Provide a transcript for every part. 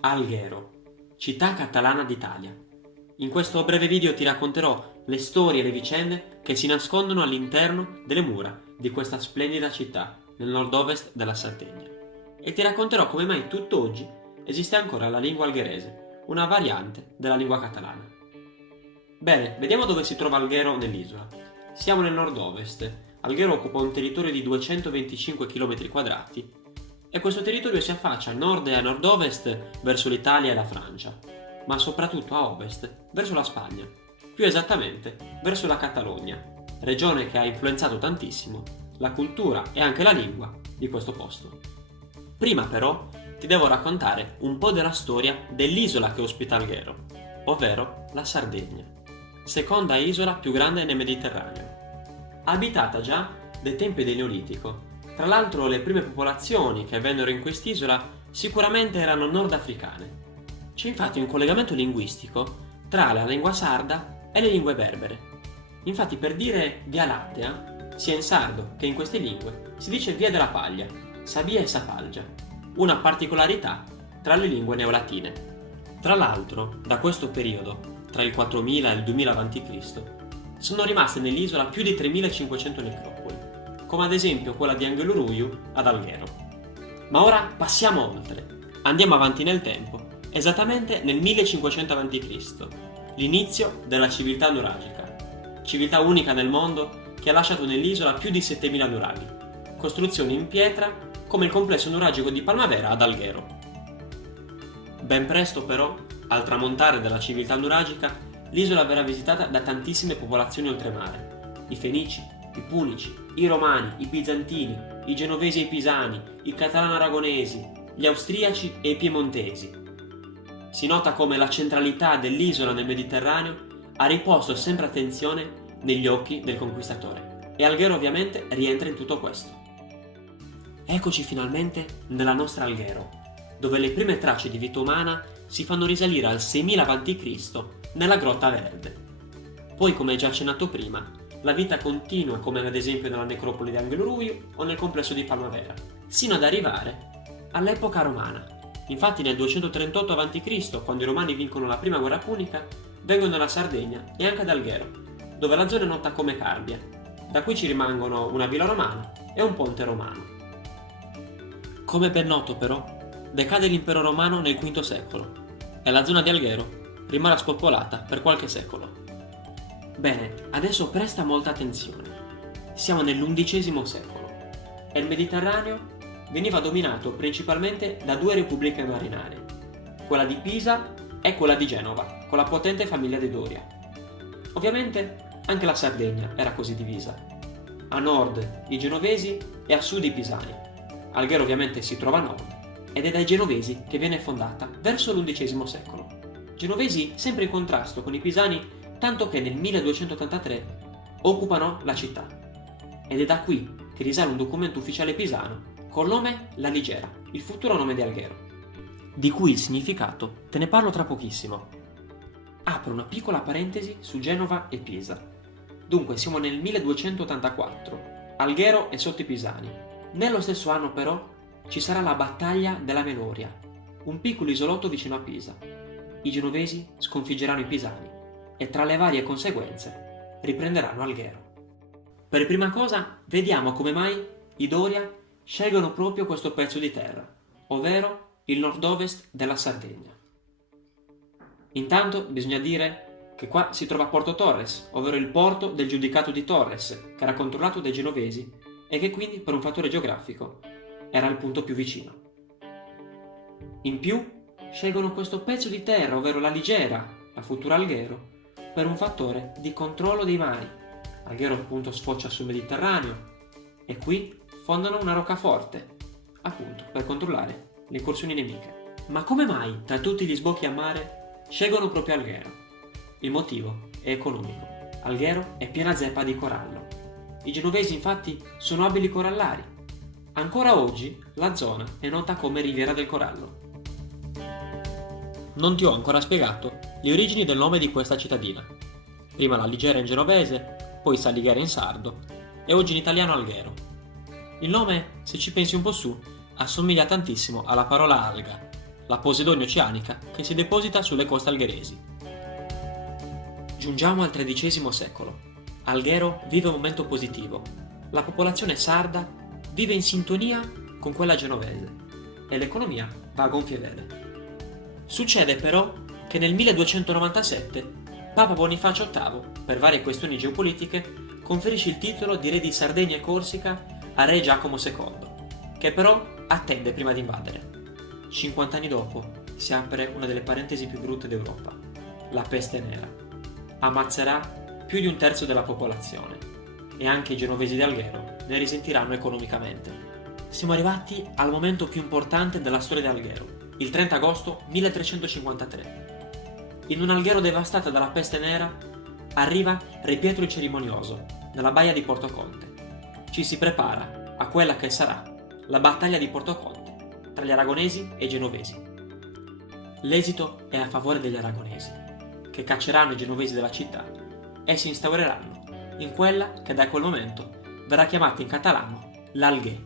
Alghero, città catalana d'Italia. In questo breve video ti racconterò le storie e le vicende che si nascondono all'interno delle mura di questa splendida città nel nord-ovest della Sardegna. E ti racconterò come mai tutt'oggi esiste ancora la lingua algherese, una variante della lingua catalana. Bene, vediamo dove si trova Alghero nell'isola. Siamo nel nord-ovest. Alghero occupa un territorio di 225 km² e questo territorio si affaccia a nord e a nord-ovest verso l'Italia e la Francia, ma soprattutto a ovest verso la Spagna, più esattamente verso la Catalogna, regione che ha influenzato tantissimo la cultura e anche la lingua di questo posto. Prima però ti devo raccontare un po' della storia dell'isola che ospita Alghero, ovvero la Sardegna, seconda isola più grande nel Mediterraneo, abitata già dai tempi del Neolitico. Tra l'altro le prime popolazioni che vennero in quest'isola sicuramente erano nordafricane. C'è infatti un collegamento linguistico tra la lingua sarda e le lingue berbere. Infatti per dire via lattea, sia in sardo che in queste lingue, si dice via della paglia, sabia e sapalgia, una particolarità tra le lingue neolatine. Tra l'altro, da questo periodo, tra il 4000 e il 2000 a.C., sono rimaste nell'isola più di 3500 necropoli, come ad esempio quella di Angeluruiu ad Alghero. Ma ora passiamo oltre, andiamo avanti nel tempo, esattamente nel 1500 a.C., l'inizio della civiltà nuragica, civiltà unica nel mondo che ha lasciato nell'isola più di 7000 nuraghi, costruzioni in pietra come il complesso nuragico di Palmavera ad Alghero. Ben presto però, al tramontare della civiltà nuragica, l'isola verrà visitata da tantissime popolazioni oltremare: i Fenici, i Punici, i Romani, i Bizantini, i Genovesi e i Pisani, i Catalano-Aragonesi, gli Austriaci e i Piemontesi. Si nota come la centralità dell'isola nel Mediterraneo ha riposto sempre attenzione negli occhi del conquistatore, e Alghero ovviamente rientra in tutto questo. Eccoci finalmente nella nostra Alghero, dove le prime tracce di vita umana si fanno risalire al 6000 a.C. nella Grotta Verde. Poi, come già accennato prima, la vita continua come ad esempio nella necropoli di Angeluruiu o nel complesso di Palmavera, sino ad arrivare all'epoca romana. Infatti nel 238 a.C., quando i Romani vincono la prima guerra punica, vengono alla Sardegna e anche ad Alghero, dove la zona è nota come Carbia. Da qui ci rimangono una villa romana e un ponte romano. Come ben noto però, decade l'impero romano nel V secolo e la zona di Alghero rimane spopolata per qualche secolo. Bene, adesso presta molta attenzione. Siamo nell'XI secolo e il Mediterraneo veniva dominato principalmente da due repubbliche marinarie, quella di Pisa e quella di Genova, con la potente famiglia dei Doria. Ovviamente anche la Sardegna era così divisa: a nord i genovesi e a sud i pisani. Alghero ovviamente si trova a nord ed è dai genovesi che viene fondata verso l'XI secolo. Genovesi sempre in contrasto con i pisani, tanto che nel 1283 occupano la città. Ed è da qui che risale un documento ufficiale pisano col nome La Ligera, il futuro nome di Alghero, di cui il significato te ne parlo tra pochissimo. Apro una piccola parentesi su Genova e Pisa. Dunque siamo nel 1284, Alghero è sotto i pisani. Nello stesso anno però ci sarà la battaglia della Menoria, un piccolo isolotto vicino a Pisa. I genovesi sconfiggeranno i pisani e tra le varie conseguenze riprenderanno Alghero. Per prima cosa vediamo come mai i Doria scelgono proprio questo pezzo di terra, ovvero il nord-ovest della Sardegna. Intanto bisogna dire che qua si trova Porto Torres, ovvero il porto del Giudicato di Torres, che era controllato dai genovesi e che quindi per un fattore geografico era il punto più vicino. In più scelgono questo pezzo di terra, ovvero la Ligera, la futura Alghero, per un fattore di controllo dei mari. Alghero appunto sfocia sul Mediterraneo e qui fondano una roccaforte, appunto per controllare le incursioni nemiche. Ma come mai tra tutti gli sbocchi a mare scelgono proprio Alghero? Il motivo è economico. Alghero è piena zeppa di corallo. I genovesi infatti sono abili corallari. Ancora oggi la zona è nota come Riviera del Corallo. Non ti ho ancora spiegato le origini del nome di questa cittadina. Prima la Ligera in genovese, poi Salighera in sardo e oggi in italiano Alghero. Il nome, se ci pensi un po' su, assomiglia tantissimo alla parola alga, la Posidonia oceanica che si deposita sulle coste algheresi. Giungiamo al XIII secolo. Alghero vive un momento positivo. La popolazione sarda vive in sintonia con quella genovese e l'economia va a gonfie vele. Succede però che nel 1297 Papa Bonifacio VIII, per varie questioni geopolitiche, conferisce il titolo di re di Sardegna e Corsica a re Giacomo II, che però attende prima di invadere. 50 anni dopo si apre una delle parentesi più brutte d'Europa, la peste nera. Ammazzerà più di un terzo della popolazione e anche i genovesi di Alghero ne risentiranno economicamente. Siamo arrivati al momento più importante della storia di Alghero, il 30 agosto 1353. In un Alghero devastata dalla peste nera arriva Re Pietro il Cerimonioso nella baia di Portoconte. Ci si prepara a quella che sarà la battaglia di Portoconte tra gli aragonesi e i genovesi. L'esito è a favore degli aragonesi, che cacceranno i genovesi dalla città e si instaureranno in quella che da quel momento verrà chiamata in catalano l'Alguer.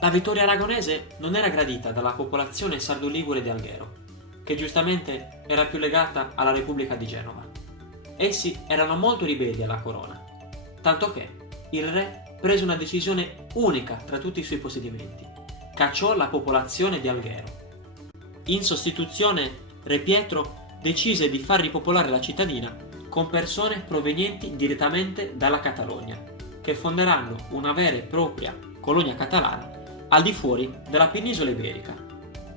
La vittoria aragonese non era gradita dalla popolazione sardo-ligure di Alghero, che giustamente era più legata alla Repubblica di Genova. Essi erano molto ribelli alla corona, tanto che il re prese una decisione unica tra tutti i suoi possedimenti: cacciò la popolazione di Alghero. In sostituzione, Re Pietro decise di far ripopolare la cittadina con persone provenienti direttamente dalla Catalogna, che fonderanno una vera e propria colonia catalana al di fuori della penisola iberica.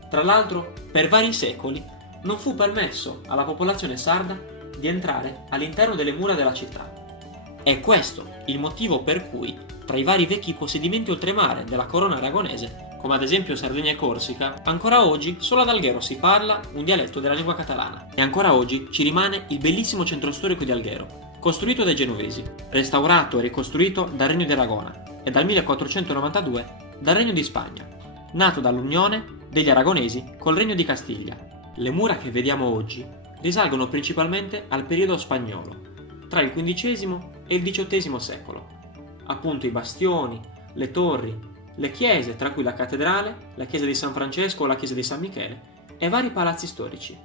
Tra l'altro, per vari secoli non fu permesso alla popolazione sarda di entrare all'interno delle mura della città. È questo il motivo per cui, tra i vari vecchi possedimenti oltremare della corona aragonese, come ad esempio Sardegna e Corsica, ancora oggi solo ad Alghero si parla un dialetto della lingua catalana e ancora oggi ci rimane il bellissimo centro storico di Alghero, costruito dai genovesi, restaurato e ricostruito dal Regno di Aragona e dal 1492 dal Regno di Spagna, nato dall'unione degli aragonesi col Regno di Castiglia. Le mura che vediamo oggi risalgono principalmente al periodo spagnolo, tra il XV e il XVIII secolo. Appunto i bastioni, le torri, le chiese, tra cui la cattedrale, la chiesa di San Francesco o la chiesa di San Michele, e vari palazzi storici.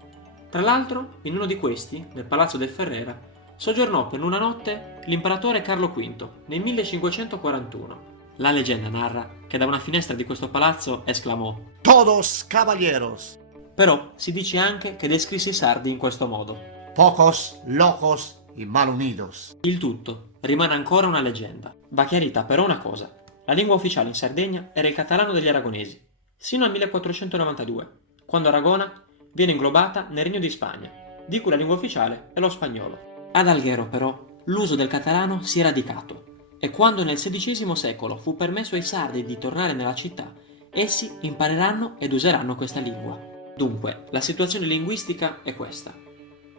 Tra l'altro, in uno di questi, nel Palazzo del Ferrera, soggiornò per una notte l'imperatore Carlo V nel 1541. La leggenda narra che da una finestra di questo palazzo esclamò Todos caballeros, Però si dice anche che descrisse i sardi in questo modo. pocos, locos y mal unidos. Il tutto rimane ancora una leggenda. Va chiarita però una cosa: la lingua ufficiale in Sardegna era il catalano degli aragonesi, sino al 1492, quando Aragona viene inglobata nel Regno di Spagna, di cui la lingua ufficiale è lo spagnolo. Ad Alghero però l'uso del catalano si è radicato e quando nel XVI secolo fu permesso ai sardi di tornare nella città, essi impareranno ed useranno questa lingua. Dunque, la situazione linguistica è questa.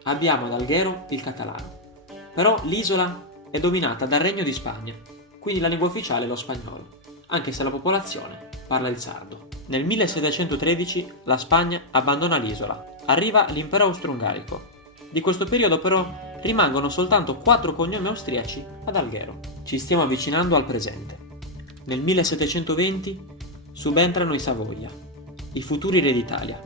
Abbiamo ad Alghero il catalano, però l'isola è dominata dal Regno di Spagna, quindi la lingua ufficiale è lo spagnolo, anche se la popolazione parla il sardo. Nel 1713 la Spagna abbandona l'isola, arriva l'impero austro-ungarico. Di questo periodo però rimangono soltanto 4 cognomi austriaci ad Alghero. Ci stiamo avvicinando al presente. Nel 1720 subentrano i Savoia, i futuri re d'Italia,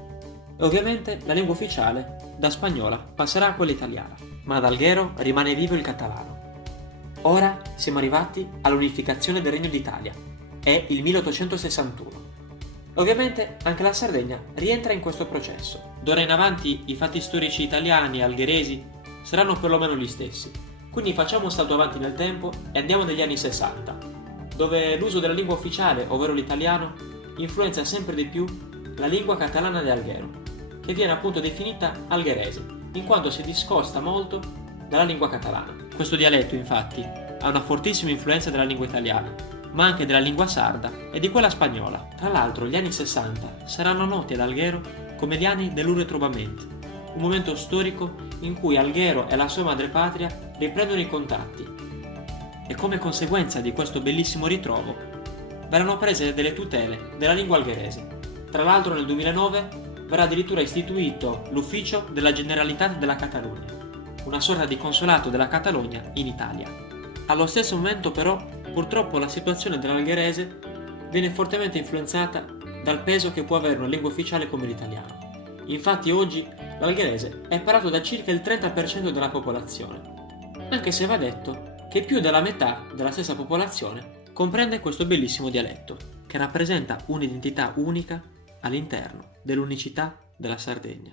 e ovviamente la lingua ufficiale da spagnola passerà a quella italiana, ma ad Alghero rimane vivo il catalano. Ora siamo arrivati all'unificazione del Regno d'Italia, è il 1861. Ovviamente anche la Sardegna rientra in questo processo. D'ora in avanti i fatti storici italiani e algheresi saranno perlomeno gli stessi, quindi facciamo un salto avanti nel tempo e andiamo negli anni 60, dove l'uso della lingua ufficiale, ovvero l'italiano, influenza sempre di più la lingua catalana di Alghero, che viene appunto definita algherese, in quanto si discosta molto dalla lingua catalana. Questo dialetto, infatti, ha una fortissima influenza della lingua italiana, ma anche della lingua sarda e di quella spagnola. Tra l'altro, gli anni 60 saranno noti ad Alghero come gli anni dell'Urretrobamento, un momento storico in cui Alghero e la sua madrepatria riprendono i contatti, e come conseguenza di questo bellissimo ritrovo verranno prese delle tutele della lingua algherese. Tra l'altro nel 2009 verrà addirittura istituito l'Ufficio della Generalitat della Catalogna, una sorta di consolato della Catalogna in Italia. Allo stesso momento però, purtroppo la situazione dell'algherese viene fortemente influenzata dal peso che può avere una lingua ufficiale come l'italiano. Infatti oggi l'algherese è parlato da circa il 30% della popolazione, anche se va detto che più della metà della stessa popolazione comprende questo bellissimo dialetto, che rappresenta un'identità unica all'interno dell'unicità della Sardegna.